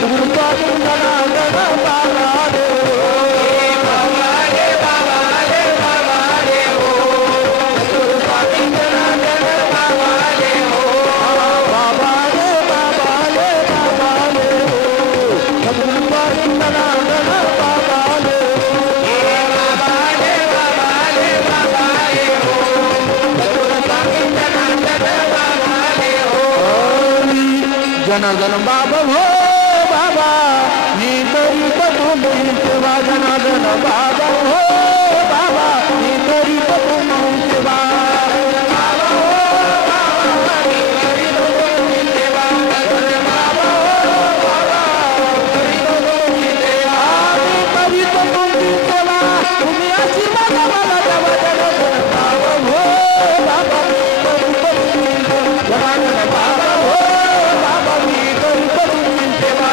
सद्गुरु स्वामी जनार्दन बाबा रे बाबा रे बाबा रे बाबा रे हो सद्गुरु स्वामी जनार्दन बाबा रे हो बाबा रे बाबा रे बाबा रे हो सद्गुरु स्वामी जनार्दन बाबा रे बाबा रे बाबा रे बाबा रे हो सद्गुरु स्वामी जनार्दन बाबा रे हो जनार्दन बाबा हो बाबा नी तरी पतुमी सेवा जनार्दन बाबा हो बाबा नी तरी पतुमी सेवा बाबा हो बाबा नी तरी पतुमी सेवा बाबा हो बाबा तरी पतुमी सेवा नी तरी पतुमी सेवा तुम्ही आशीर्वाद मला देवा जनार्दन बाबा हो बाबा नी तरी पतुमी जनार्दन बाबा हो बाबा नी तरी पतुमी सेवा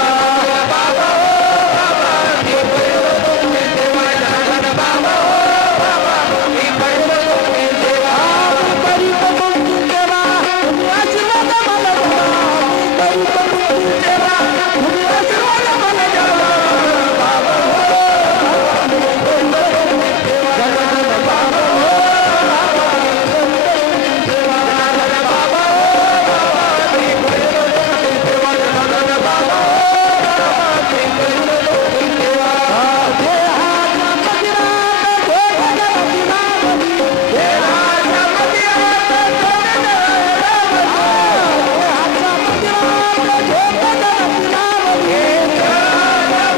बाबा हो बाबा नी तरी पतुमी सेवा जनार्दन बाबा हो बाबा नी तरी पतुमी सेवा तरी पतुमी सेवा तुम्ही आशीर्वाद मला देवा नी तरी पतुमी सेवा तुम्ही आशीर्वाद मला देवा बाबा हो बाबा नी तरी पतुमी सेवा जनार्दन बाबा हो बाबा नी तरी पतुमी सेवा जनार्दन बाबा हो बाबा नी तरी पतुमी सेवा जनार्दन बाबा हो बाबा नी तरी पतुमी सेवा देहाच्या मंदिरात जोडण्याची नावली देहाच्या मंदिरात जोडण्याची नावली देहाच्या मंदिरात जोडण्याची नावली देहाच्या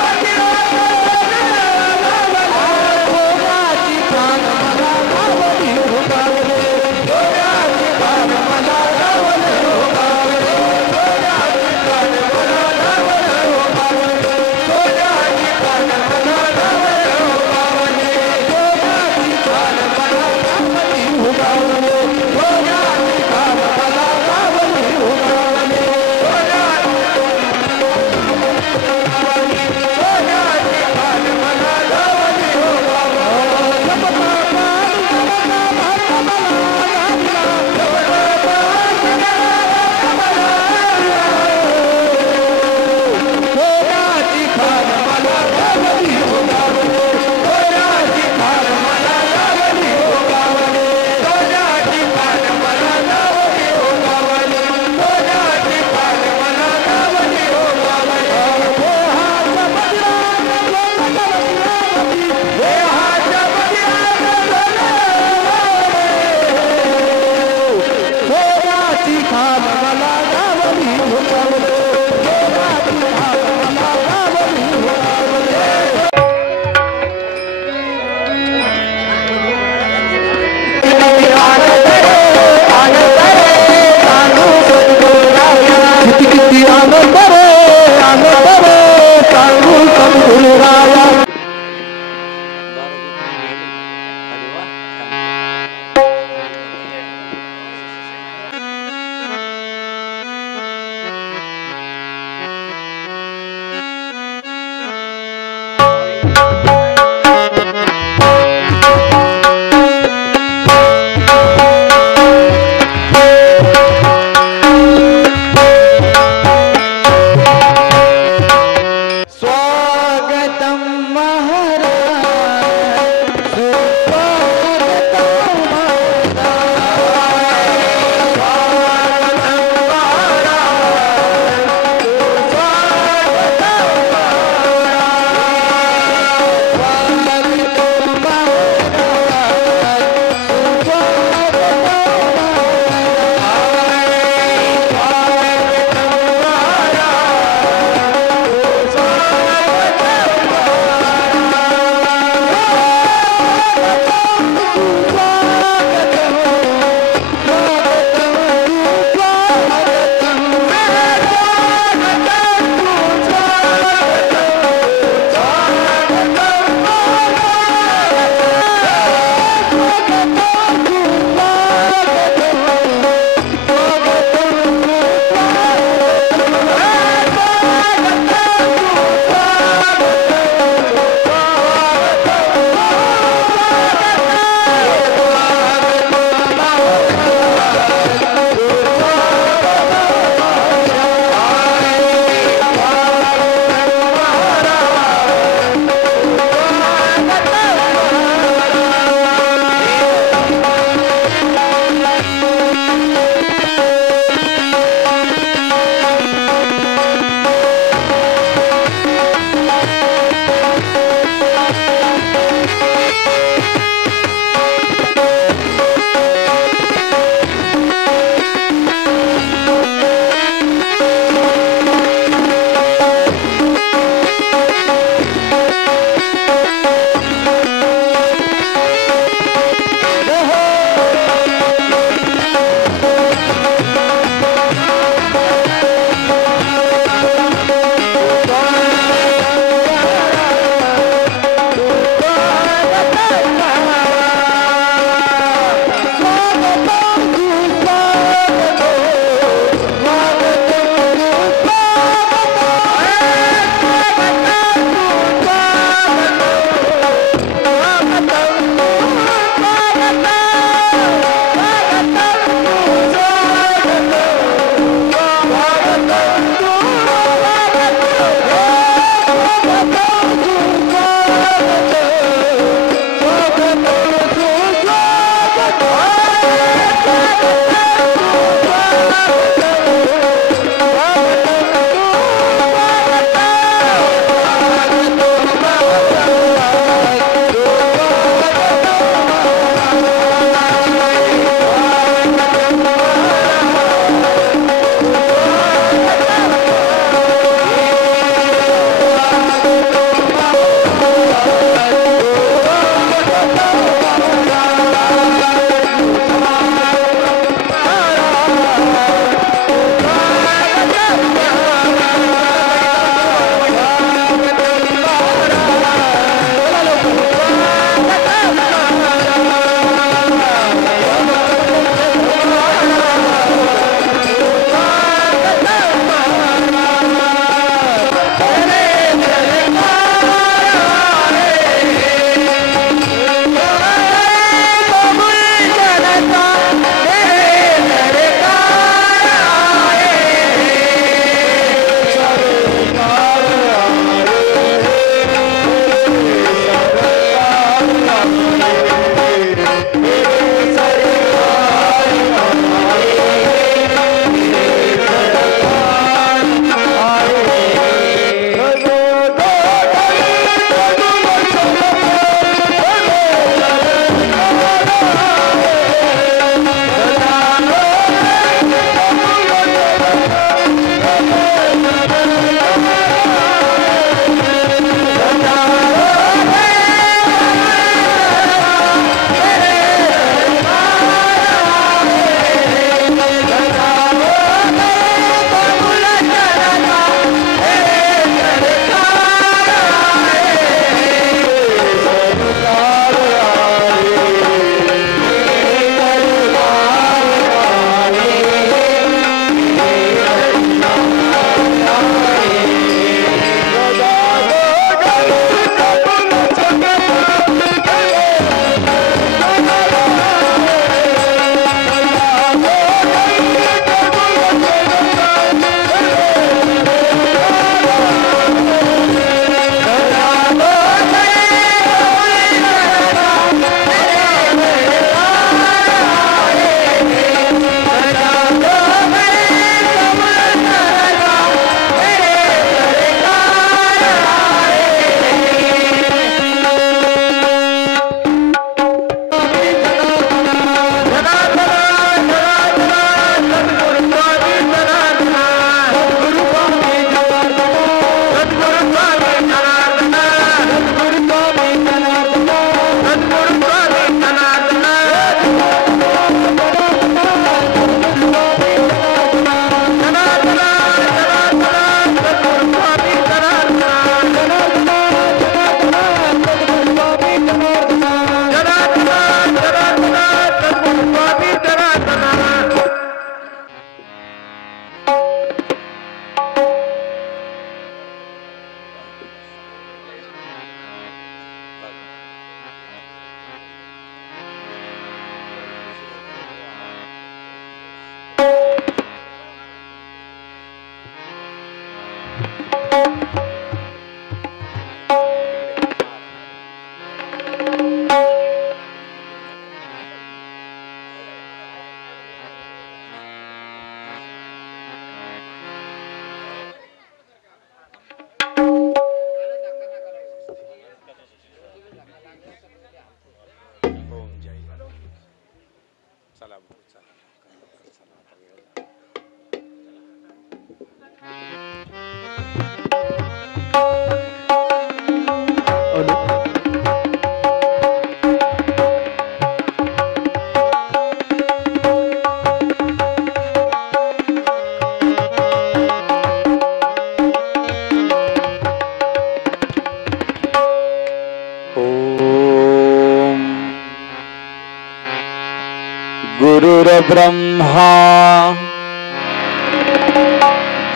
गुरुर्ब्रह्मा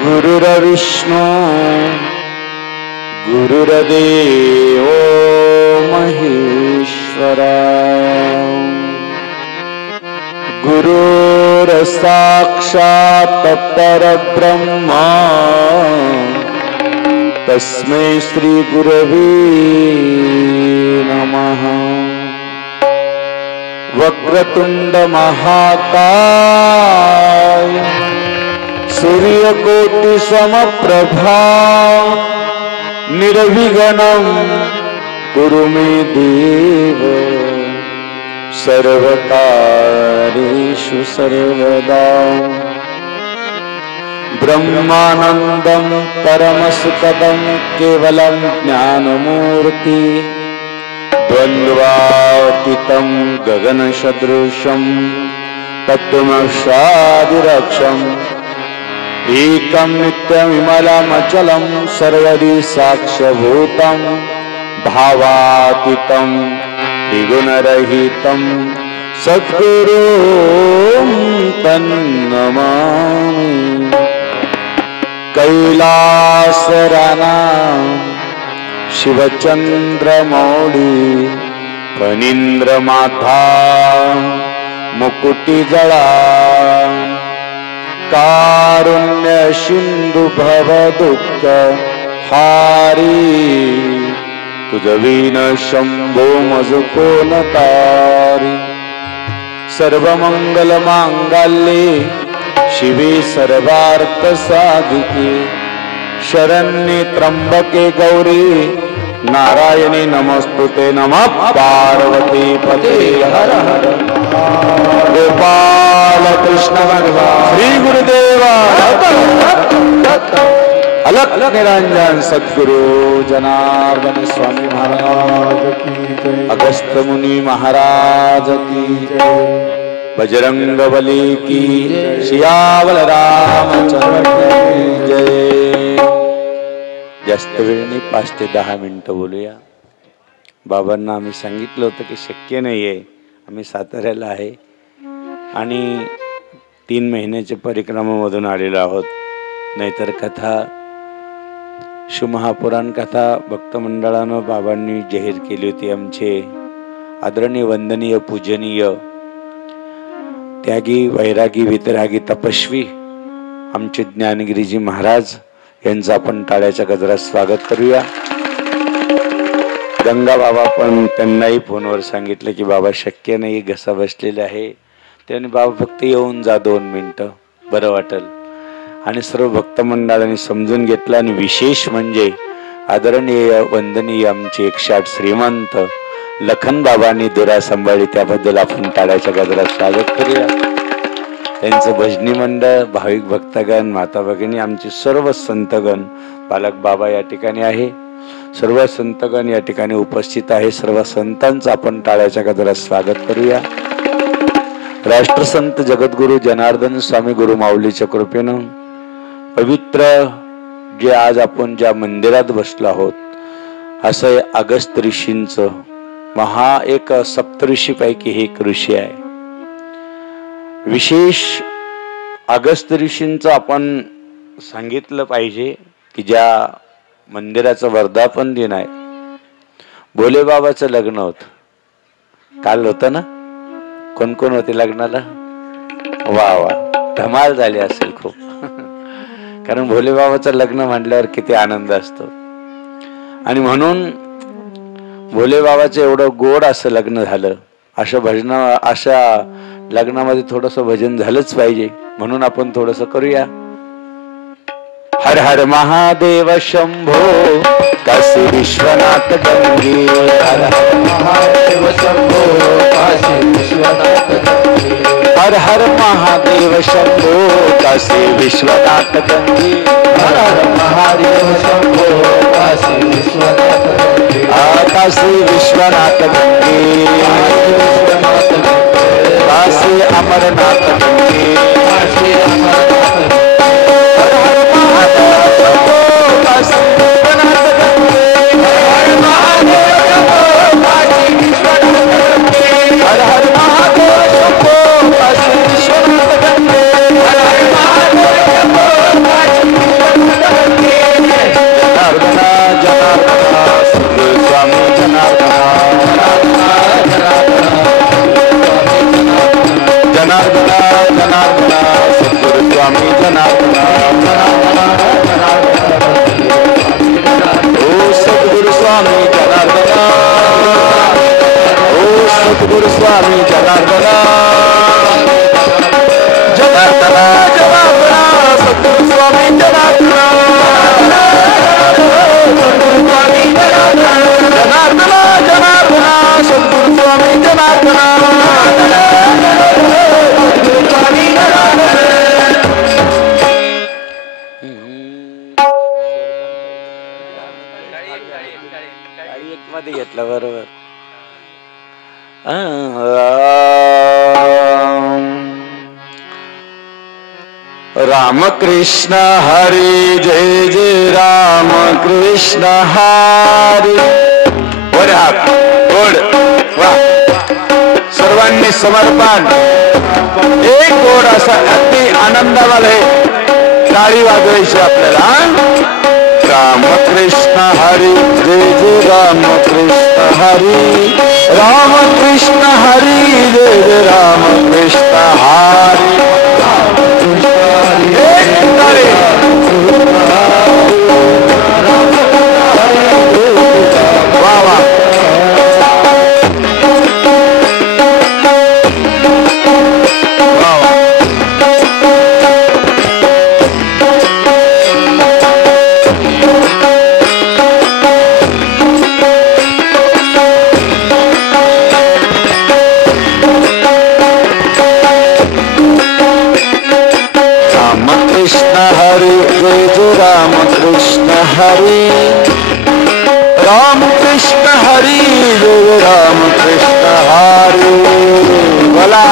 गुरुर्विष्णु गुरुर्देवो महेश्वरा गुरुर्साक्षात् परब्रह्मा तस्मै श्री गुरवे नमः। वक्रतुंड महाकाय सूर्यकोटि समप्रभा निर्विघ्नं कुरु मे देव सर्वकार्येषु सर्वदा। ब्रह्मानन्दं परमसुखदं केवलं ज्ञानमूर्ति द्वन्द्वातीतं गगनसदृशं तत्त्वमक्षादिरक्षम् एकं नित्यविमलमचलं सर्वदि साक्ष्यभूतं भावातीतं त्रिगुणरहितं सद्गुरुं तन्नमामि। कैलासरानां शिवचंद्रमौळी फणींद्रमाथा मुकुटिजळा कारुण्य सिंधु भव दुःख हारी तुझविन शंभो मज कोण तारी। सर्वमंगल मांगल्ये शिवे सर्वार्थ साधिके शरण्ये त्र्यंबके गौरी नारायणी नमस्तुते नमः पार्वती पते हर हर गोपाल कृष्ण भगवान श्री गुरुदेव अलख निरंजन सद्गुरु जनार्दन स्वामी महाराज की जय। अगस्त मुनि महाराज की जय। बजरंग बली की सियावर रामचंद्र की जय। जास्त वेळ नाही, 5 ते 10 मिनिटं बोलूया। बाबांना आम्ही सांगितलं होतं की शक्य नाही आहे, आम्ही साताऱ्याला आहे आणि 3 महिन्याच्या परिक्रमामधून आलेलो आहोत, नाहीतर कथा शिवमहापुराण कथा भक्त मंडळानं बाबांनी जाहीर केली होती। आमचे आदरणीय वंदनीय पूजनीय त्यागी वैरागी वितरागी तपस्वी आमचे ज्ञानगिरीजी महाराज यांचं आपण टाळ्याच्या गजरात स्वागत करूया। गंगा बाबा पण त्यांनाही फोनवर सांगितलं की बाबा शक्य नाही, घसा बसलेला आहे, त्याने बाबा फक्त येऊन जा 2 मिनिटं, बरं वाटेल। आणि सर्व भक्त मंडळांनी समजून घेतलं आणि विशेष म्हणजे आदरणीय वंदनीय आमचे 108 श्रीमंत लखन बाबांनी दुरा सांभाळली, त्याबद्दल आपण टाळ्याच्या गजरात स्वागत करूया। त्यांचं भजनी मंडळ, भाविक भक्तगण, माता भगिनी, आमचे सर्व संतगण, बालक बाबा या ठिकाणी आहे, सर्व संतगण या ठिकाणी उपस्थित आहे। सर्व संतांचं आपण टाळ्याच्या गजरात स्वागत करूया। राष्ट्रसंत जगद्गुरु जनार्दन स्वामी गुरु माऊलीच्या कृपेनं पवित्र जे आज आपण ज्या मंदिरात बसलो आहोत, असं अगस्त ऋषींचं महा एक सप्तऋषी पैकी हे एक ऋषी आहे। विशेष अगस्त ऋषींचं आपण सांगितलं पाहिजे की ज्या मंदिराचं वर्धापन दिन आहे, भोले बाबाचं लग्न होतं, काल होतं ना? कोण कोण होते लग्नाला? वा वा, धमाल झाली असेल खूप कारण भोले बाबाचं लग्न म्हटल्यावर किती आनंद असतो। आणि म्हणून भोले बाबाचं एवढं गोड असं लग्न झालं, अशा लग्नामध्ये थोडंसं भजन झालंच पाहिजे, म्हणून आपण थोडंसं करूया। हर हर महादेव शंभो काशी विश्वनाथ गंगे, हर हर महादेव शंभो काशी विश्वनाथ गंगे, हर हर महादेव शंभो काशी विश्वनाथ गंगे, महादेव शंभो काशी विश्वनाथ काशी विश्वनाथ गंगे काशी अमरनाथ गंगे काशी अमरनाथ हर हर महादेव शंभो काशी विश्वनाथ गंगे हर महादेव शंभो काशी विश्वनाथ गंगे हर हर महादेव शंभो काशी विश्वनाथ गंगे हर हर महादेव शंभो काशी विश्वनाथ गंगे जनार्दना जनार्दना सद्गुरु स्वामी जनार्दना जनार्दना जनार्दना सद्गुरु स्वामी जनार्दना ओ सद्गुरु स्वामी जनार्दना ओ सद्गुरु स्वामी जनार्दना जनार्दना जनार्दना सद्गुरु स्वामी जनार्दना जनार्दना जनार्दना सद्गुरु स्वामी जनार्दना मध्ये घेतला बरोबर राम कृष्ण हरी जय जय राम कृष्ण हरी वर हात गोड वा सर्वांनी समर्पण एक गोड असा अगदी आनंदावाले टाळी वाजवायची आपल्याला राम कृष्ण हरी जय जय राम कृष्ण हरी राम कृष्ण हरी जय जय राम कृष्ण हरी राम कृष्ण हरी राम कृष्ण हरी जय राम कृष्ण हरी बोला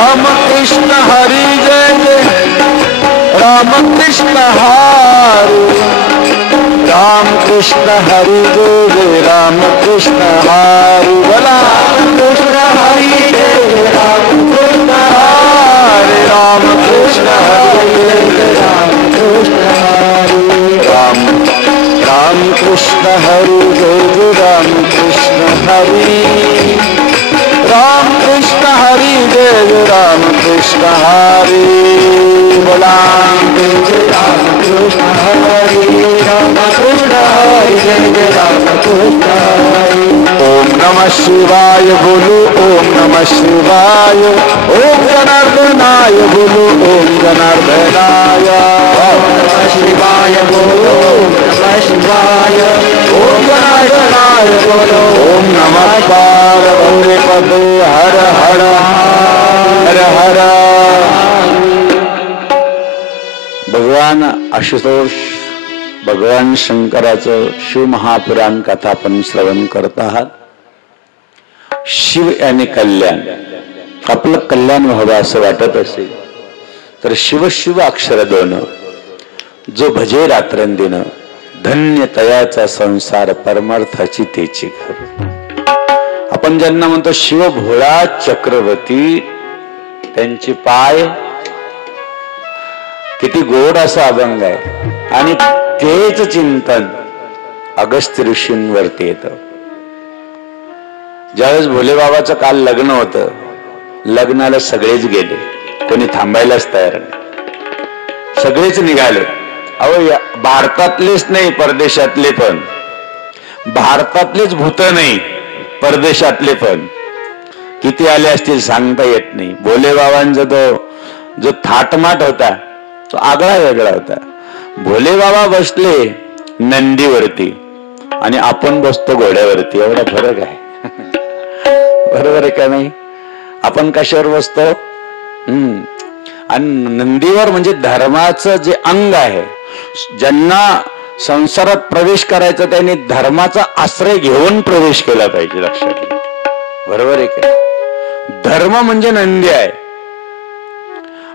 राम कृष्ण हरी जय जय राम कृष्ण हरी राम कृष्ण हरि जय जय राम कृष्ण हरि बोला कृष्ण हरि जय राम कृष्ण हरि राम कृष्ण हरि जय राम कृष्ण हरि राम राम कृष्ण हरि जय जय राम कृष्ण हरि राम कृष्ण हरि जय जय राम कृष्ण हरि बोला राम कृष्ण हरि राम कृष्ण हरि जय जय राम कृष्ण हरि ओम नमः शिवाय बोलो ओम नमः शिवाय ओम जनार्दनाय बोलो ओम जनार्दनाय ओम नमः शिवाय बोलो ओम नमः शिवाय ओम जनार्दनाय बोलो ओम नमः पार्वती पदे हर हर हर हर भगवान आशुतोष भगवान शंकराचं शिव महापुराण कथा आपण श्रवण करत आहात. शिव याने कल्याण, आपलं कल्याण व्हावं असं वाटत असेल तर शिव शिव अक्षर दोन जो भजे रात्रंदिन धन्य तयाचा संसार परमार्थाची तेची घर. आपण ज्यांना म्हणतो शिव भोळा चक्रवर्ती त्यांचे पाय किती गोड असा अभंग आहे आणि तेच चिंतन अगस्त्य ऋषींवरती येतं. ज्यावेळेस भोले बाबाचं काल लग्न होतं, लग्नाला सगळेच गेले, कोणी थांबायलाच तयार नाही, सगळेच निघाले. अहो भारतातलेच नाही परदेशातले पण, भारतातलेच भूत नाही परदेशातले पण किती आले असतील सांगता येत नाही. भोले बाबांचा तो जो थाटमाट होता तो आगळा वेगळा होता. भोले बाबा बसले नंदीवरती आणि आपण बसतो घोड्यावरती, एवढा फरक आहे. बरोबर आहे का नाही? आपण कशावर बसतो? आणि नंदीवर म्हणजे धर्माचं जे अंग आहे. ज्यांना संसारात प्रवेश करायचा त्यांनी धर्माचा आश्रय घेऊन प्रवेश केला पाहिजे. लक्षात घ्या. बरोबर आहे का? धर्म म्हणजे नंदी आहे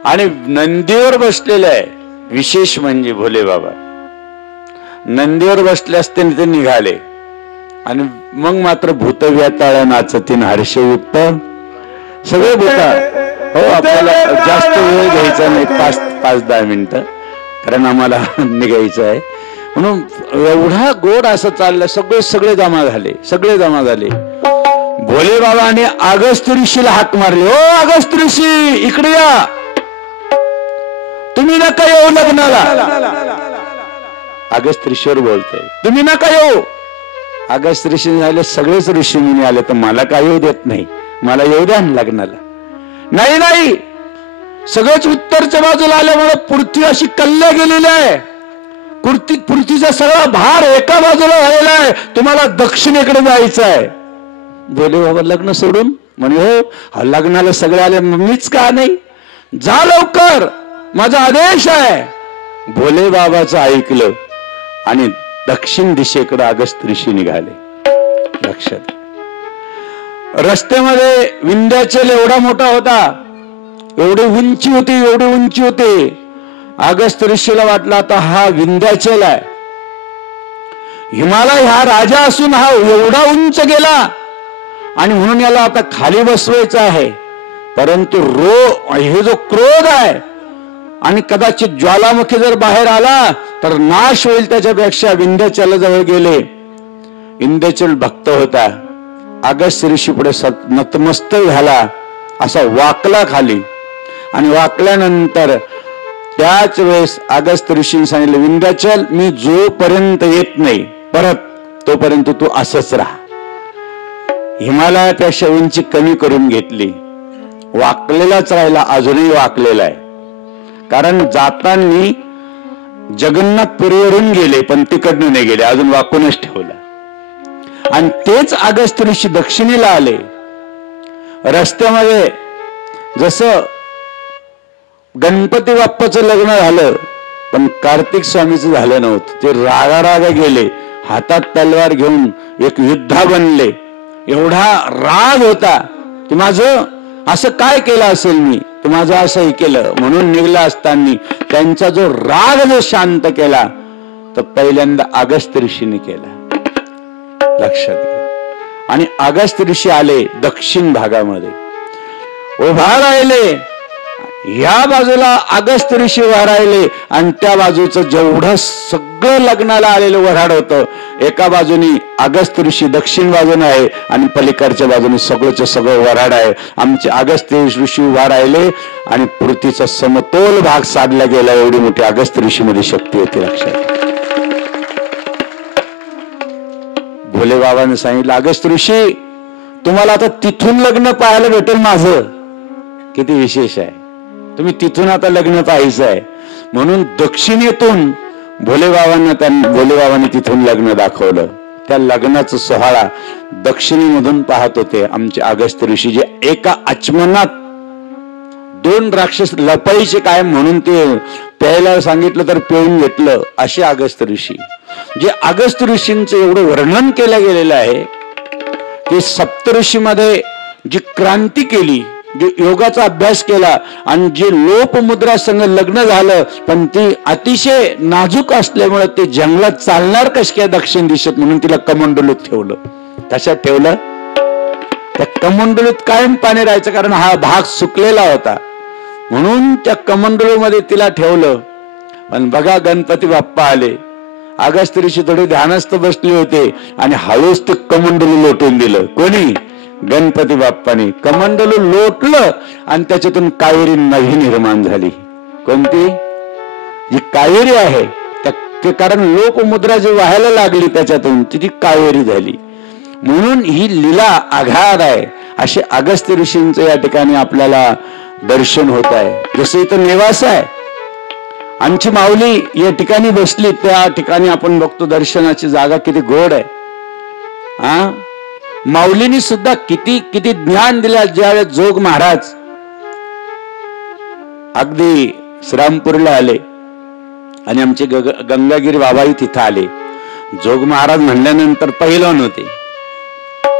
आणि नंदीवर बसलेलं आहे. विशेष म्हणजे भोले बाबा नंदीवर बसले असते ते निघाले आणि मग मात्र भूत व्याताळ नाचतीन हर्षयुक्त सगळे भूता. हो, आपल्याला जास्त वेळ घ्यायचा नाही, 5-10 मिनिटं, कारण आम्हाला निघायचं आहे. म्हणून एवढा गोड असं चाललं. सगळे जमा झाले. भोले बाबाने अगस्त्य ऋषीला हाक मारली. ओ अगस्त्य ऋषी, इकडे या, तुम्ही नका येऊ लग्नाला. अगस्त्य ऋषीवर बोलतोय, तुम्ही नका येऊ. अगस्त्य ऋषी झाले, सगळेच ऋषी मुनी आले, तर मला काय येऊ देत नाही, मला येऊ द्या लग्नाला. नाही, सगळेच उत्तरच्या बाजूला आल्यामुळे पृथ्वी अशी कल्ल्या गेलेली आहे. पृथ्वीचा सगळा भार एका बाजूला झालेला आहे. तुम्हाला दक्षिणेकडे जायचं आहे. भोले बाबा लग्न सोडून म्हणे, हो लग्नाला सगळे आले, मीच का नाही? जा लवकर, माझा आदेश आहे. भोले बाबाचं ऐकलं आणि दक्षिण दिशेकडे अगस्त्य ऋषी निघाले. लक्षात. रस्त्यामध्ये विंध्याचल एवढा मोठा होता, एवढी उंची होती. अगस्त्य ऋषीला वाटलं आता हा विंध्याचल आहे, हिमालय हा राजा असून हा एवढा उंच गेला आणि म्हणून याला आता खाली बसवायचं आहे. परंतु हे जो क्रोध आहे आणि कदाचित ज्वालामुखी जर बाहेर आला तर नाश होईल, त्याच्यापेक्षा विंध्याचल जवळ गेले. विंध्याचल भक्त होता. अगस्त्य ऋषी पुढे नतमस्तक झाला, असा वाकला खाली आणि वाकल्यानंतर त्याच वेळेस अगस्त्य ऋषींनी सांगितलं, विंध्याचल, मी जोपर्यंत येत नाही परत तोपर्यंत तू असंच राहा. हिमालयापेक्षा उंची कमी करून घेतली. वाकलेलाच राहिला, अजूनही वाकलेला आहे. कारण जाताना जगन्नाथपुरीवरून गेले पण तिकडनं नाही गेले, अजून वाकूनच ठेवला. आणि तेच अगस्त्य ऋषी दक्षिणेला आले. रस्त्यामध्ये जसं गणपती बाप्पाचं लग्न झालं पण कार्तिक स्वामीचं झालं नव्हतं. ते रागा गेले, हातात तलवार घेऊन एक युद्धा बनले. एवढा राग होता की माझं असं काय केलं असेल मी, तर माझं असंही केलं म्हणून निघला असताना त्यांचा जो राग जो शांत केला तर पहिल्यांदा अगस्त्य ऋषीने केला. लक्षात घ्या. आणि अगस्त्य ऋषी आले दक्षिण भागामध्ये, उभा राहिले. या बाजूला अगस्त्य ऋषी उभा राहिले आणि त्या बाजूचं जेवढं सगळं लग्नाला आलेलं वऱ्हाड होतं, एका बाजूनी अगस्त्य ऋषी दक्षिण बाजूने आहे आणि पलीकडच्या बाजूने सगळंच सगळं वऱ्हाड आहे. आमचे अगस्त्य ऋषी उभा राहिले आणि पृथ्वीचा समतोल भाग साधला गेला. एवढी मोठी अगस्त्य ऋषी मध्ये शक्ती होती. लक्षात. भोले बाबांनी सांगितलं, अगस्त्य ऋषी, तुम्हाला आता तिथून लग्न पाहायला भेटेल. माझं किती विशेष आहे, तुम्ही तिथून आता लग्न पाहायचं आहे. म्हणून दक्षिणेतून भोले बाबांनी तिथून लग्न दाखवलं. त्या लग्नाचा सोहळा दक्षिणेमधून पाहत होते आमचे अगस्त्य ऋषी, जे एका आचमनात 2 राक्षस लपाईचे काय म्हणून ते प्यायला सांगितलं तर पिऊन घेतलं, असे अगस्त्य ऋषी. जे अगस्त्य ऋषींचं एवढं वर्णन केलं गेलेलं आहे की सप्तऋषीमध्ये जी क्रांती केली, जे योगाचा अभ्यास केला आणि जे लोपमुद्रा संग लग्न झालं, पण ती अतिशय नाजूक असल्यामुळे ते जंगलात चालणार कशी काय दक्षिण दिशेत, म्हणून तिला कमंडलूत ठेवलं. कशात ठेवलं? त्या कमंडलूत कायम पाणी राहायचं, कारण हा भाग सुकलेला होता म्हणून त्या कमंडलूमध्ये तिला ठेवलं. पण बघा गणपती बाप्पा आले. अगस्त्य ऋषी थोडे ध्यानस्थ बसले होते आणि हळूच ते कमंडलू लोटून दिलं. कोणी? गणपती बाप्पाने. कमंडलू लोटलं आणि त्याच्यातून कावेरी नवी निर्माण झाली. कोणती? जी कावेरी आहे ते, कारण लोकमुद्रा जी व्हायला लागली त्याच्यातून ती कावेरी झाली. म्हणून ही लीला आघाड आहे. असे अगस्त्य ऋषींचं या ठिकाणी आपल्याला दर्शन होत आहे. जसं इथं निवास आहे, आमची माऊली या ठिकाणी बसली, त्या ठिकाणी आपण बघतो दर्शनाची जागा किती गोड आहे. माऊलींनी सुद्धा किती किती ज्ञान दिल्या. ज्यावेळेस जोग महाराज अगदी श्रामपूरला आले आणि आमचे गंगागिरी बाबाही तिथं आले. जोग महाराज म्हणल्यानंतर पहिलवान होते.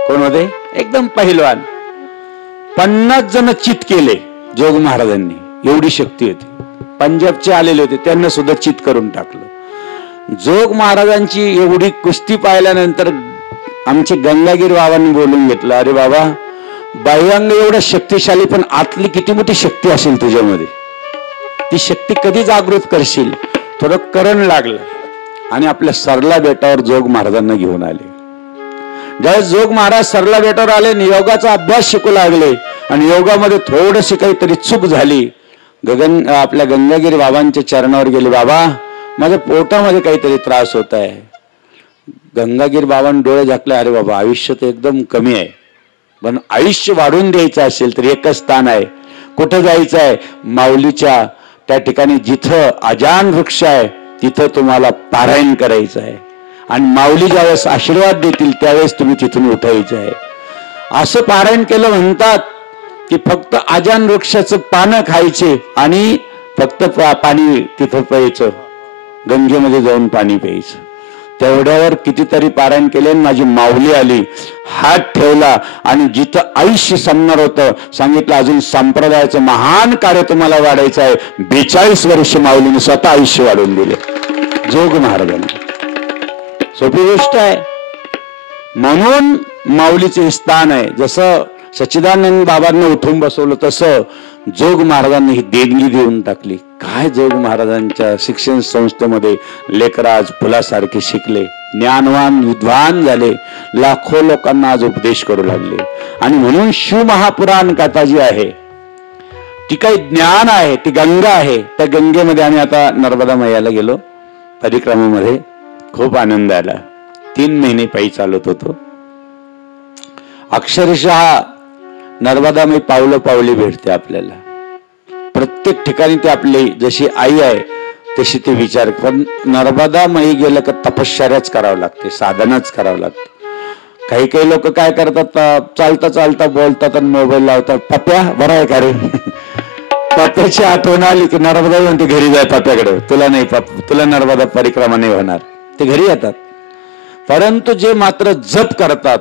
कोण होते? एकदम पहिलवान. 50 जण चित केले जोग महाराजांनी, एवढी शक्ती होती. पंजाबचे आलेले होते, त्यांना सुद्धा चित करून टाकलं. जोग महाराजांची एवढी कुस्ती पाहिल्यानंतर आमचे गंगागिरी बाबांनी बोलून घेतलं, अरे बाबा, बाह्यांग एवढं शक्तिशाली, पण आतली किती मोठी शक्ती असेल तुझ्यामध्ये, ती शक्ती कधी जागृत करशील. थोडं करण लागलं आणि आपल्या सरला बेटावर जोग महाराजांना घेऊन आले. ज्यावेळेस जोग महाराज सरला बेटावर आले आणि योगाचा अभ्यास शिकू लागले आणि योगामध्ये थोडीशी काहीतरी चूक झाली. आपल्या गंगागिरी बाबांच्या चरणावर गेले, बाबा माझ्या पोटामध्ये काहीतरी त्रास होत आहे. गंगागिरी बाबांनी डोळे झाकले, अरे बाबा, आयुष्य तर एकदम कमी आहे, पण आयुष्य वाढून द्यायचं असेल तर एकच स्थान आहे. कुठं जायचं आहे? माऊलीच्या त्या ठिकाणी जिथं अजान वृक्ष आहे तिथं तुम्हाला पारायण करायचं आहे आणि माऊली ज्यावेळेस आशीर्वाद देतील त्यावेळेस तुम्ही तिथून उठायचं आहे. असं पारायण केलं. म्हणतात की फक्त अजान वृक्षाचं पानं खायचे आणि फक्त पाणी तिथं प्यायचं, गंगेमध्ये जाऊन पाणी प्यायचं. तेवढ्यावर कितीतरी पारायण केले. माझी माऊली आली, हात ठेवला आणि जिथं आयुष्य संपणार होतं सांगितलं, अजून संप्रदायाचं महान कार्य तुम्हाला वाढायचं आहे. 42 वर्ष माऊलीने स्वतः आयुष्य वाढवून दिले जोग महाराजांनी. सोपी गोष्ट आहे. म्हणून माऊलीचे स्थान आहे. जसं सच्चिदानंद बाबांना उठून बसवलं तसं जोग महाराजांनी ही देणगी देऊन टाकली. काय जोग महाराजांच्या शिक्षण संस्थेमध्ये लेकराज फुलासारखे शिकले, ज्ञानवान विद्वान झाले, लाखो लोकांना आज उपदेश करू लागले. आणि म्हणून शिवमहापुराण कथा जी आहे ती काही ज्ञान आहे, ती गंगा आहे. त्या गंगेमध्ये आम्ही आता नर्मदा मैयाला गेलो परिक्रमेमध्ये, खूप आनंद आला. 3 महिने पायी चालत होतो. अक्षरशः नर्मदामयी पावलं पावली भेटते आपल्याला. प्रत्येक ठिकाणी ती आपली जशी आई आहे तशी ते विचार. पण नर्मदामयी गेलं का तपश्चर्याच करावं लागते, साधनाच करावं लागतं. काही काही लोक काय करतात, चालता चालता बोलतात आणि मोबाईल लावतात. पप्या बरं आहे का रे? पप्याची आठवण आली की नर्मदा म्हणते घरी जाय पप्याकडे, तुला नाही तुला नर्मदा परिक्रमा नाही होणार. ते घरी येतात. परंतु जे मात्र जप करतात,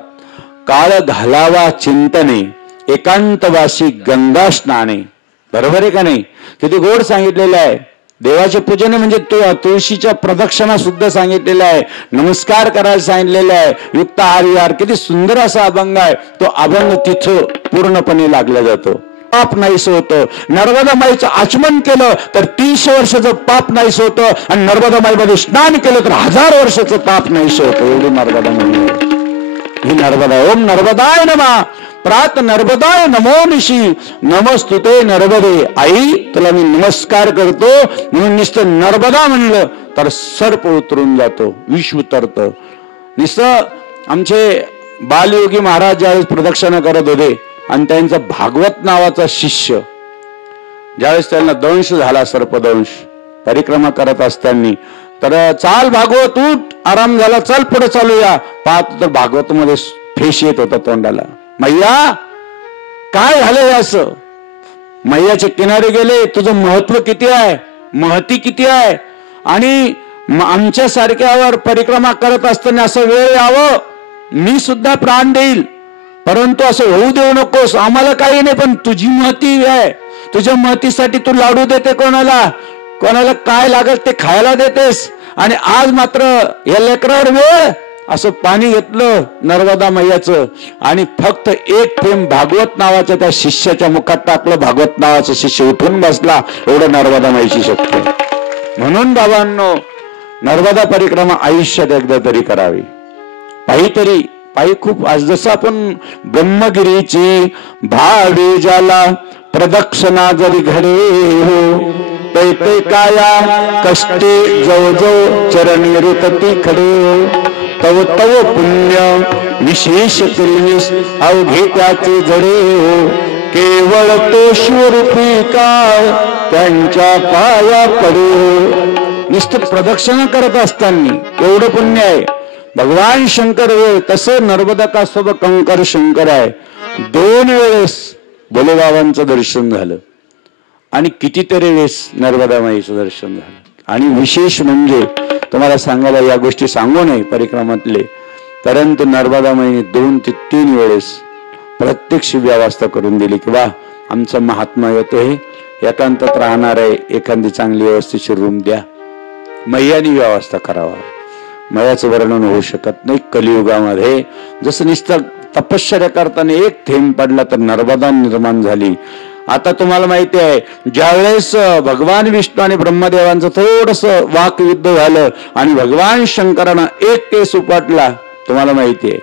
काळ घालावा चिंतने एकांतवासी गंगा स्नाने, बरोबर आहे का नाही? किती गोड सांगितलेलं आहे. देवाचे पूजन म्हणजे तुळशीच्या प्रदक्षिणा सुद्धा सांगितलेला आहे, नमस्कार करायला सांगितलेलं आहे, युक्त आहार. किती सुंदर असा अभंग आहे. तो अभंग तिथं पूर्णपणे लागला जातो. पाप नाहीसं होतं. नर्मदा माईचं आचमन केलं तर 300 वर्षाचं पाप नाहीसं होतं आणि नर्मदा माईमध्ये स्नान केलं तर 1000 वर्षाचं पाप नाहीसं होतं. एवढी नर्मदा माई ही नर्मदा. ओम नर्मदाय नमः, प्रात नर्मदाय नमो निशी, नमस्तुते नर्मदे. आई तुला मी नमस्कार करतो. म्हणून नुसतं नर्मदा म्हणलं तर सर्प उतरून जातो, विष उतरतं. नुसतं आमचे बालयोगी महाराज ज्यावेळेस प्रदक्षिणा करत होते आणि त्यांचा भागवत नावाचा शिष्य ज्यावेळेस त्यांना दंश झाला, सर्पदंश, परिक्रमा करत असताना, तर चाल भागवत उठ, आराम झाला, चल पुढे चालूया. पाहत तर भागवत मध्ये फेस येत होता तोंडाला. मैया काय झालंय असं? मैयाच्या किनारे गेले, तुझं महत्व किती आहे, महती किती आहे. आणि आमच्या सारख्यावर परिक्रमा करत असताना असं वेळ यावं, मी सुद्धा प्राण देईल, परंतु असं होऊ देऊ नकोस. आम्हाला काही नाही, पण तुझी महती आहे, तुझ्या महतीसाठी तू लाडू देते, कोणाला कोणाला काय लागल ते खायला देतेस. आणि आज मात्र या लेकरावर वेळ. असं पाणी घेतलं नर्मदा मैयाचं आणि फक्त एक थेंब भागवत नावाच्या त्या शिष्याच्या मुखात टाकलं. भागवत नावाचा शिष्य उठून बसला. एवढं नर्मदा मैयाची शक्ती. म्हणून बाबांनो, नर्मदा परिक्रमा आयुष्यात एकदा तरी करावी. पायी खूप. आज जसं आपण ब्रह्मगिरीची भावी ज्याला प्रदक्षिणा जरी घडे हो, तै काया कष्टे जव जव चरणी रुतती खडे, तव तव पुण्य विशेष केलीस अवघे त्याचे जडे हो, केवळ तो शिवरूपी काय त्यांच्या पाया पडे. नुसतं प्रदक्षिणा करत असताना एवढं पुण्य आहे. भगवान शंकर होय तसं नर्मदा का सब कंकर शंकर आहे. 2 वेळेस भोलेबाबांचं दर्शन झालं आणि कितीतरी वेळेस नर्मदा माईचं दर्शन झालं. आणि विशेष म्हणजे तुम्हाला सांगायला या गोष्टी सांगू नये परिक्रमातले, परंतु नर्मदा माईने 2 ते 3 वेळेस प्रत्यक्ष व्यवस्था करून दिली की वा आमचं महात्मा येतोय, एकांतात राहणार आहे, एखादी चांगली व्यवस्थेची रूम द्या, मैयानी व्यवस्था करावा. मयाचं वर्णन होऊ शकत नाही. कलियुगामध्ये जसं नुसतं तपश्चर्या करताना एक थेंब पडला तर नर्मदा निर्माण झाली. आता तुम्हाला माहिती आहे ज्यावेळेस भगवान विष्णू आणि ब्रह्मदेवांचं थोडस वाकयुद्ध झालं आणि भगवान शंकरानं एक केस उपटला, तुम्हाला माहिती आहे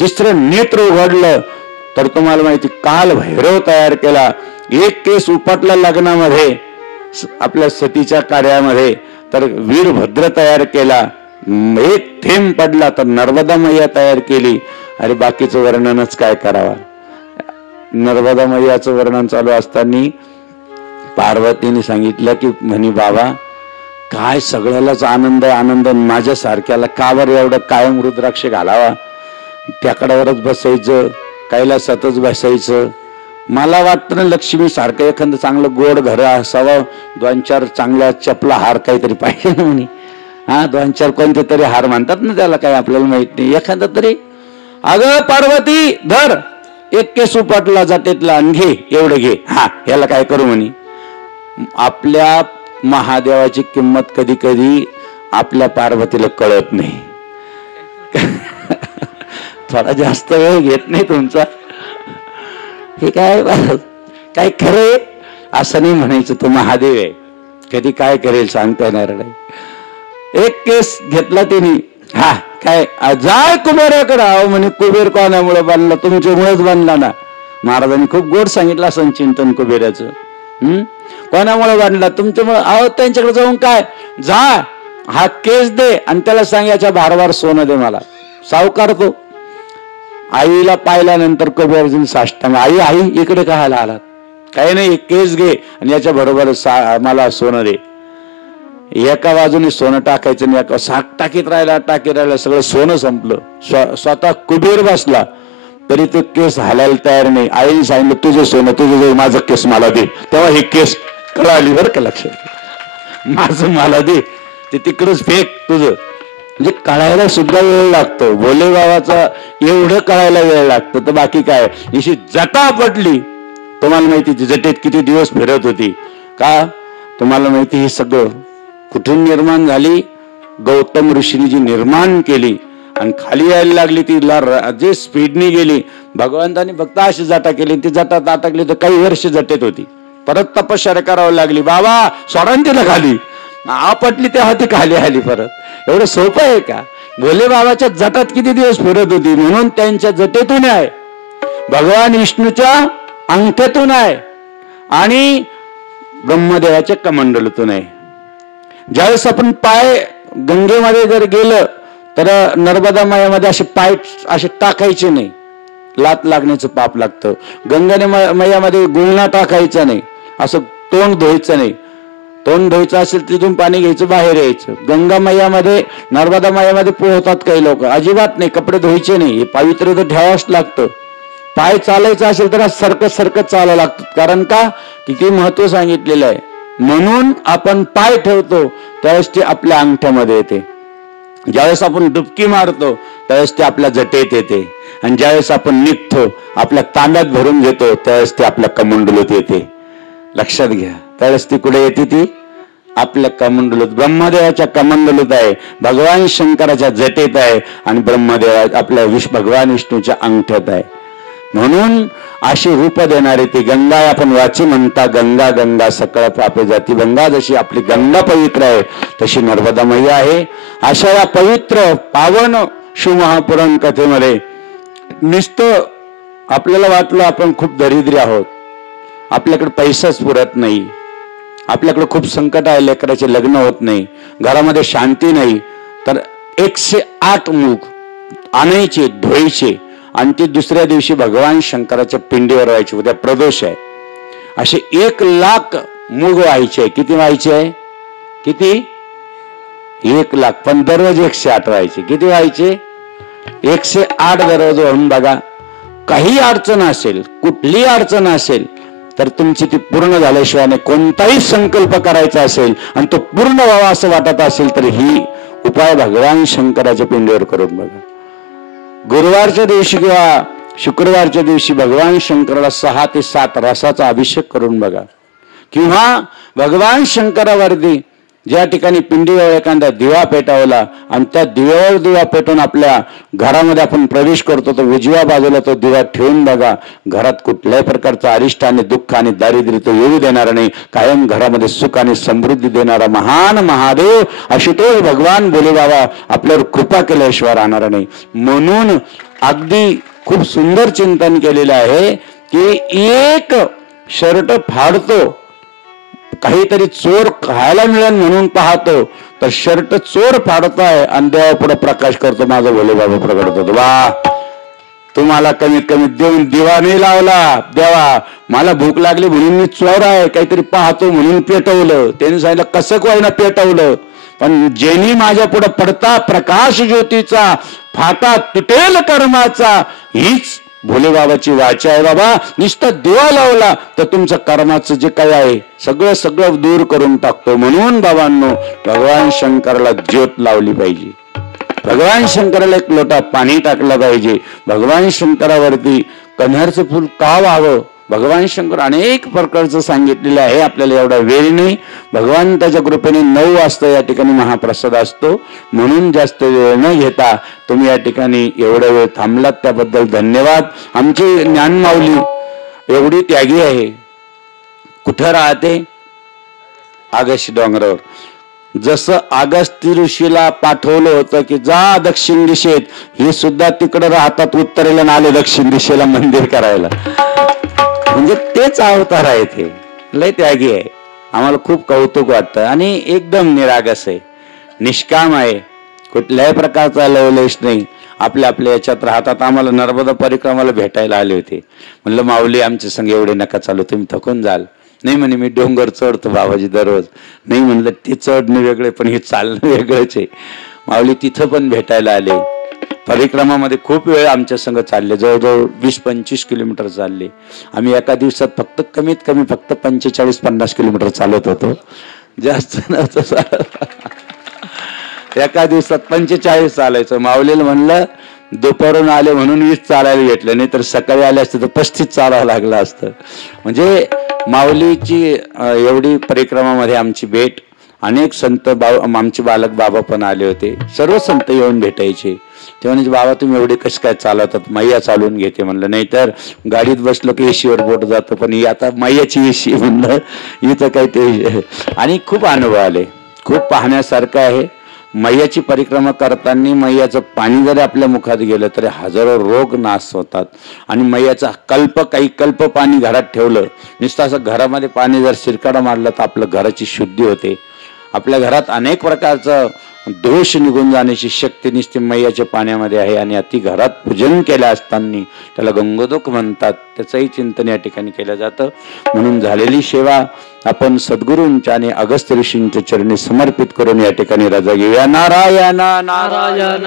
तिसरं नेत्र उघडलं तर तुम्हाला माहिती काल भैरव तयार केला. एक केस उपटला लग्नामध्ये आपल्या सतीच्या कार्यामध्ये तर वीरभद्र तयार केला. एक थेंब पडला तर नर्मदा मैया तयार केली. अरे बाकीचं वर्णनच काय करावा. नर्मदा मैयाचं वर्णन चालू असताना पार्वतीने सांगितलं की म्हणे बाबा काय सगळ्यालाच आनंद आनंद, माझ्या सारख्याला का बरं एवढं कायम रुद्राक्ष घालावा, त्याकडावरच बसायचं, कैलासातच बसायचं. मला वाटतं ना लक्ष्मी सारखं एखादं चांगलं गोड घर असावं, 2-4 चांगला चपला हार काहीतरी पाहिजे ना म्हणे. 2-4 कोणते तरी हार म्हणतात ना त्याला, काय आपल्याला माहित नाही, एखादा तरी. अगं पार्वती धर एक केस उपटला जातेतला आणि घे, एवढं घे, याला काय करू म्हणे. आपल्या महादेवाची किंमत कधी कधी आपल्या पार्वतीला कळत नाही. थोडा जास्त वेळ घेत नाही तुमचा, हे काय खरंय असं नाही म्हणायचं. तो महादेव आहे, कधी काय करेल सांगता येणार नाही. एक केस घेतला त्यांनी, काय जाय कुबेराकडे. अहो म्हणे कुबेर कोणामुळे बांधला, तुमच्यामुळेच बांधला ना. महाराजांनी खूप गोड सांगितलं असं चिंतन कुबेराचं. कोणामुळे बांधला, तुमच्यामुळे. अहो त्यांच्याकडे जाऊन काय, जा हा केस दे आणि त्याला सांग याच्या भारभार सोनं दे मला. सावकार तो. आईला पाहिल्यानंतर कबीरजीने साष्टांग, आई इकडे काय आलात, काही नाही, केस घे आणि याच्या बरोबर मला सोनं दे. एका बाजूने सोनं टाकायचं आणि एका साठ टाकीत राहिला सगळं सोनं संपलं. स्वतः कुबेर बसला तरी तो केस हालायला तयार नाही. आईने सांगितलं तुझं सोनं तुझं, माझं केस मला दे. तेव्हा हे केस कळाली बरं का, लक्षात, माझं मला दे, ते तिकडच फेक तुझं. म्हणजे कळायला सुद्धा वेळ लागतो. भोले बाबाचा एवढं कळायला वेळ लागतं तर बाकी काय. अशी जटा पडली, तुम्हाला माहिती ती जटेत किती दिवस फिरत होती का, तुम्हाला माहिती. हे सगळं कुठून निर्माण झाली, गौतम ऋषीने जी निर्माण केली आणि खाली यायला लागली ती जे स्पीडनी गेली. भगवंतानी फक्त अशी जटा केली, ती जटात अटकली तर काही वर्ष जटेत होती. परत तपश्चर्या करावं लागली, बाबा सोडा तिला खाली. आपटली तेव्हा ती खाली आली परत. एवढं सोपं आहे का. भोले बाबाच्या जटात किती दिवस फिरत होती, म्हणून त्यांच्या जटेतून आहे, भगवान विष्णूच्या अंगठ्यातून आहे आणि ब्रह्मदेवाच्या कमंडलूतून आहे. ज्यावेळेस आपण पाय गंगेमध्ये जर गेलं तर नर्मदा मायामध्ये असे पाय असे टाकायचे नाही, लात लागण्याचं पाप लागतं. गंगा मैयामध्ये गुळणा टाकायचा नाही, असं तोंड धुवायचं नाही. तोंड धुवायचं असेल तिथून पाणी घ्यायचं, बाहेर यायचं. गंगा मैयामध्ये नर्मदा मैयामध्ये पोहतात काही लोक, अजिबात नाही, कपडे धुवायचे नाही, हे पवित्र तर ठेवावंच लागतं. पाय चालायचं असेल तर सरकत चालायला लागतं. कारण का, किती महत्व सांगितलेलं आहे. म्हणून आपण पाय ठेवतो त्यावेळेस ते आपल्या अंगठ्यामध्ये येते. ज्यावेळेस आपण डुबकी मारतो त्यावेळेस ते आपल्या जटेत येते आणि ज्यावेळेस आपण निघतो आपल्या तांब्यात भरून घेतो त्यावेळेस ते आपल्या कमंडलूत येते. लक्षात घ्या. त्यावेळेस ती कुठे येते, ती आपल्या कमंडलूत, ब्रह्मदेवाच्या कमंडलूत आहे, भगवान शंकराच्या जटेत आहे आणि ब्रह्मदेवा आपल्या भगवान विष्णूच्या अंगठ्यात आहे. म्हणून अशी रूप देणारी ती गंगा आपण वाची म्हणता, गंगा गंगा सकळ पापे जाती. गंगा जशी आपली गंगा पवित्र आहे तशी नर्मदा मैया आहे. अशा या पवित्र पावन शिवमहापुराण कथेमध्ये नुसतं आपल्याला वाटलं आपण खूप दरिद्री आहोत, आपल्याकडे पैसाच पुरत नाही, आपल्याकडे खूप संकट आहे, लेकराचे लग्न होत नाही, घरामध्ये शांती नाही, तर 108 मूग आणायचे, धुवायचे आणि ते दुसऱ्या दिवशी भगवान शंकराच्या पिंडीवर व्हायचे. उद्या प्रदोष आहे, असे 1,00,000 मूग व्हायचे. किती व्हायचे आहे, किती, 1,00,000, पण दररोज 108 व्हायचे. किती व्हायचे, 108 दररोज होऊन बघा. काही अडचण असेल, कुठली अडचण असेल तर तुमची ती पूर्ण झाल्याशिवाय कोणताही संकल्प करायचा असेल आणि तो पूर्ण व्हावा असं वाटत असेल तर ही उपाय भगवान शंकराच्या पिंडीवर करून बघा. गुरुवारच्या दिवशी किंवा शुक्रवारच्या दिवशी भगवान शंकराला 6 ते 7 रसाचा अभिषेक करून बघा. किंवा भगवान शंकरावरती ज्या ठिकाणी पिंडीवर एखादा दिवा पेटवला आणि त्या दिव्यावर दिवा पेटून आपल्या घरामध्ये आपण प्रवेश करतो तर उजव्या बाजूला तो दिवा ठेवून बघा. घरात कुठल्याही प्रकारचं अरिष्ट आणि दुःख आणि दारिद्र्य तो येऊ देणार नाही. कायम घरामध्ये सुख आणि समृद्धी देणारा महान महादेव आशुतोष भगवान बोले बाबा आपल्यावर कृपा केल्याशिवाय राहणार नाही. म्हणून अगदी खूप सुंदर चिंतन केलेलं आहे की एक शर्ट फाडतो, काहीतरी चोर खायला मिळेल म्हणून पाहतो तर शर्ट चोर फाडताय आणि देवा पुढे प्रकाश करतो. माझा भोले बाबा प्रकट होतो. वा, तुम्हाला कमीत कमी देऊन दिवा नाही लावला. देवा मला भूक लागली म्हणून मी चोर आहे, काहीतरी पाहतो म्हणून पेटवलं. त्यांनी सांगितलं कसं काय ना पेटवलं, पण ज्यांनी माझ्या पुढे पडता प्रकाश ज्योतीचा फाटा तुटेल कर्माचा, हीच भोले बाबाची वाचा आहे. बाबा नुसतं दिवा लावला तर तुमचं कर्माचं जे काही आहे सगळं सगळं दूर करून टाकतो. म्हणून बाबांनो भगवान शंकराला ज्योत लावली पाहिजे. भगवान शंकराला एक लोटा पाणी टाकलं पाहिजे. भगवान शंकरावरती कण्हेरचं फुल का व्हावं, भगवान शंकर अनेक प्रकारचं सांगितलेलं आहे. आपल्याला एवढा वेळ नाही. भगवंताच्या कृपेने 9 वाजता या ठिकाणी महाप्रसाद असतो. म्हणून जास्त वेळ न घेता तुम्ही या ठिकाणी एवढा वेळ थांबलात त्याबद्दल धन्यवाद. आमची ज्ञानमाऊली एवढी त्यागी आहे. कुठं राहते? आगशी डोंगरावर. जसं अगस्त्य ऋषीला पाठवलं होतं की जा दक्षिण दिशेत, हे सुद्धा तिकडे राहतात उत्तरेला आले दक्षिण दिशेला मंदिर करायला. म्हणजे तेच अवतार आहे. ते लय त्यागी आहे. आम्हाला खूप कौतुक वाटतं आणि एकदम निरागस आहे, निष्काम आहे, कुठल्याही प्रकारचा लवलेश नाही. आपल्या आपल्या याच्यात राहतात. आम्हाला नर्मदा परिक्रमाला भेटायला आले होते. म्हणलं माऊली आमच्या संग एवढे नका चालू, तुम्ही थकून जाल. नाही म्हणे मी डोंगर चढतो बाबाजी दररोज. नाही म्हणलं ते चढणं वेगळे पण हे चालणं वेगळंच आहे. माऊली तिथं पण भेटायला आले. परिक्रमामध्ये खूप वेळ आमच्या संग चालले, जवळजवळ 20-25 किलोमीटर चालले. आम्ही एका दिवसात कमीत कमी 45-50 किलोमीटर चालत होतो, जास्त नव्हतं चालत. एका दिवसात 45 चालायचं. माऊलीला म्हणलं दुपारून आले म्हणून 20 चालायला भेटलं, नाही तर सकाळी आले असते तर 35 चालावं लागलं असतं. म्हणजे माऊलीची एवढी परिक्रमामध्ये आमची भेट. अनेक संत आमचे बालक बाबा पण आले होते. सर्व संत येऊन भेटायचे. ते म्हणजे बाबा तुम्ही एवढे कसे काय चालवतात? मैया चालवून घेते. म्हणलं नाही तर गाडीत बसलो की एशीवर बोट जातं, पण ही आता मैयाची एशी म्हणलं इथं काय ते. आणि खूप अनुभव आले. खूप पाहण्यासारखं आहे. मैयाची परिक्रमा करताना मैयाचं पाणी जरी आपल्या मुखात गेलं तरी हजारो रोग नाश होतात. आणि मैयाचा काही कल्प पाणी घरात ठेवलं, नुसतं असं घरामध्ये पाणी जर शिरकाडा मारलं तर आपलं घराची शुद्धी होते. आपल्या घरात अनेक प्रकारचं दोष निघून जाण्याची शक्ती निश्चित मैयाच्या पाण्यामध्ये आहे. आणि अति घरात पूजन केल्या असताना त्याला गंगोदक म्हणतात. त्याचंही चिंतन या ठिकाणी केलं जातं. म्हणून झालेली सेवा आपण सद्गुरूंच्या आणि अगस्त्य ऋषींच्या चरणी समर्पित करून या ठिकाणी रजा घेऊया. नारायण नारायण नारायण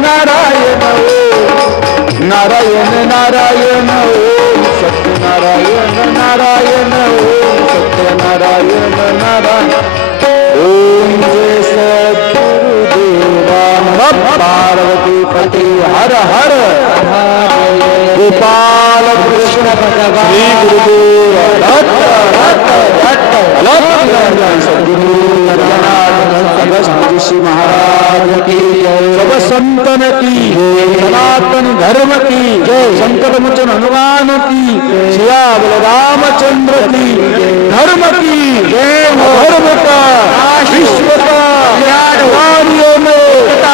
नारायण नारायण नारायण सत्यनारायण नारायण सत्यनारायण नारायण. ओम जय सद्गुरुदेवा पार्वती पती हर हर गोपाल कृष्ण श्री गुरुदेव दत्त सद्गुरु ऋषि महाराज की सब संतन की सनातन धर्म की संकट मोचन हनुमान की सिया बलरामचंद्र की धर्म की धर्म का विश्व का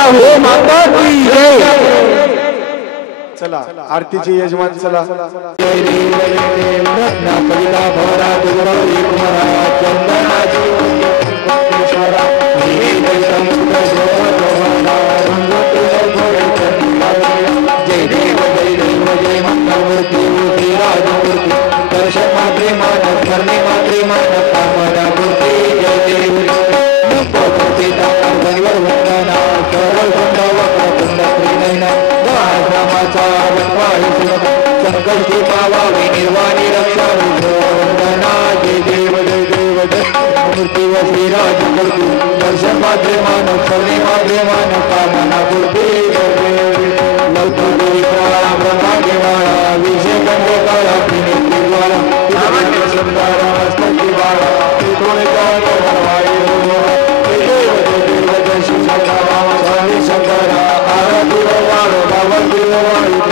हो माता की जय. चला आरतीचे यजमान चला. जय पावावी निर्वाणी रक्षा वंदना जय देव जय देव जय मूर्ती व श्रीराज मूर्ती दर्शन मात्रे मान क्षणे मात्रे मान कामना पूर्ती लवकर देवाळा ब्रह्मा देवाळा विषय गंगे काळा त्रिनेत्री द्वारा सुंदर मस्तकी बाळा त्रिकोण काळ वायू देव देव जय शंकरा स्वामी शंकरा आरती वाळो गावती वाळू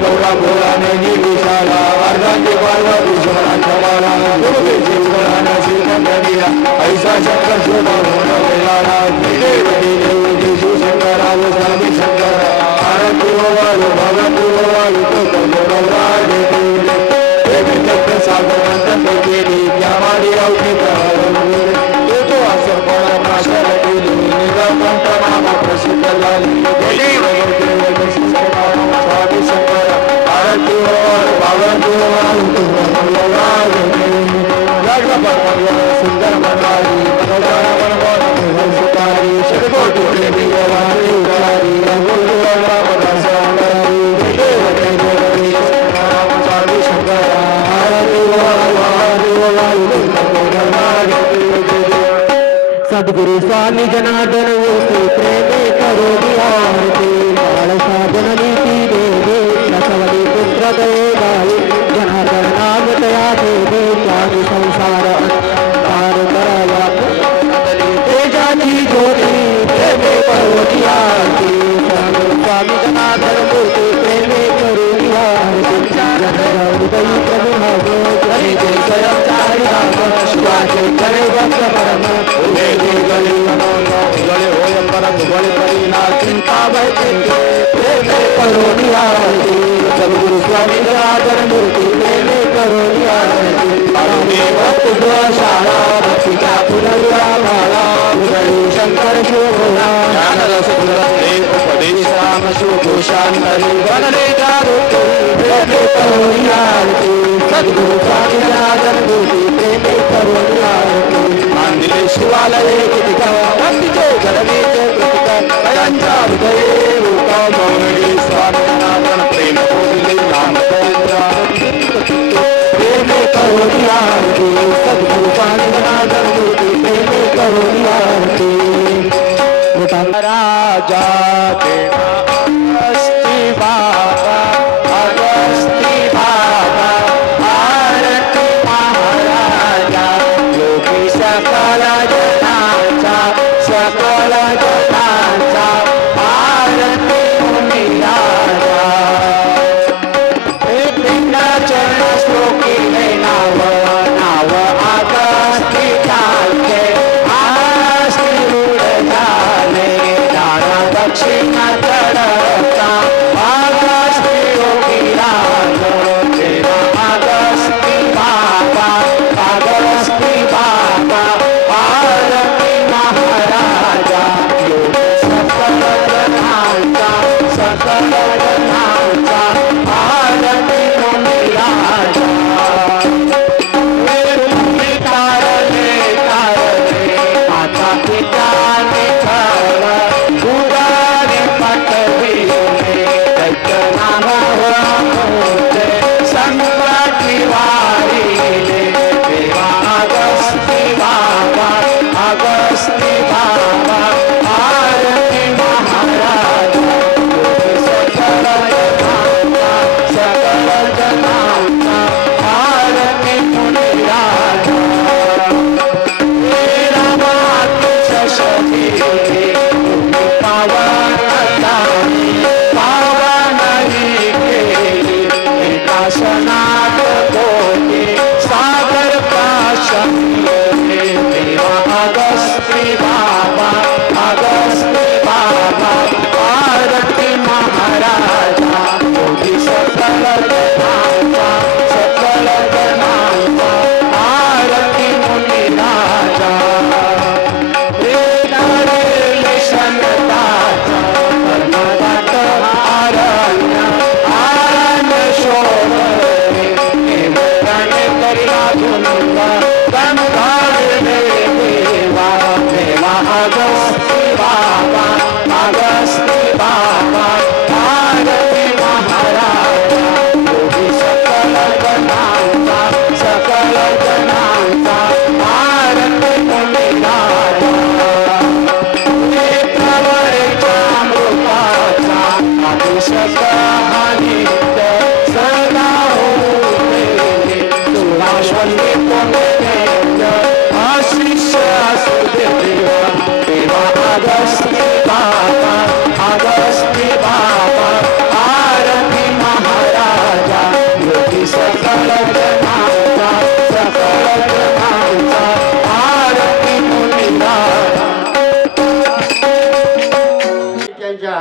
गौरा भोला नैनी विशाला अर्धांगी पार्वती शिवनाथ बाला गुरुदेव शिवराना श्रीकंठनीला ऐसा शंकर शोभा होना वेलाला देव देव जय शंकरा स्वामी शंकरा आरती वाळो भगवती वाळू गौरा देव तत्व सागर मंथन केली ज्ञानादी औकिका तो असर कोणा भाषा केली निगम नामा प्रसिद्ध झाली देव देव स्वामी शंकरा आरती भगवती सुंदर मनवारी सुतारी षडकोटी देवारी स्वामी शंकरा सद्गुरु स्वामी जनार्दन प्रेमे करो आरती बाळ साधन नीती देवे रसवली पुत्र देवाई जनार्दन नाम तया देवी स्वामी संसार अंधार कराया तेजाची ज्योती प्रेमे करो आरती स्वामी जनार्दन मूर्ती प्रेमे करो आरती हृदय प्रभु हरे जय स्वयं चारि शिवाचे करे भक्त परम गले होय परम गले परिना चिंता बैठे प्रेमे करो आरती सद्गुरु स्वामी जनार्दन मूर्ति प्रेमे करो आरती परमे भक्त शाला भक्तिका पुनर्वाला उदय शंकर शोभना ज्ञान रस उपदेश राम शोभो शांतरी वनरे जागो प्रेमे करो आरती सद्गुरु स्वामी जनार्दन मूर्ति प्रेमे करो आरती मांदिले शिवालये कीर्तिका भक्तीचे घडवीचे कृतिका भयांच्या हृदये रूपा मौनडी स्वामी जनार्दन प्रेम बोलिले नाम प्रेमे करो आरती सद्गुरु स्वामी जनार्दन मूर्ति प्रेमे करो आरती राजा अगस्ती बाबा अगस्ती बाबा आरती महाराजा योगी सकल जनाचा आरती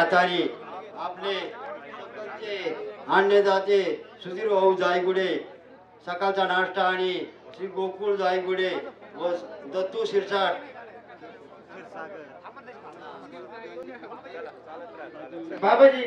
म्हातारी आपले स्वतःचे अन्नदाते सुधीर भाऊ जायगुडे सकाळचा नाश्ता आणि श्री गोकुळ जायगुडे व दत्तू शिरसाट बाबाजी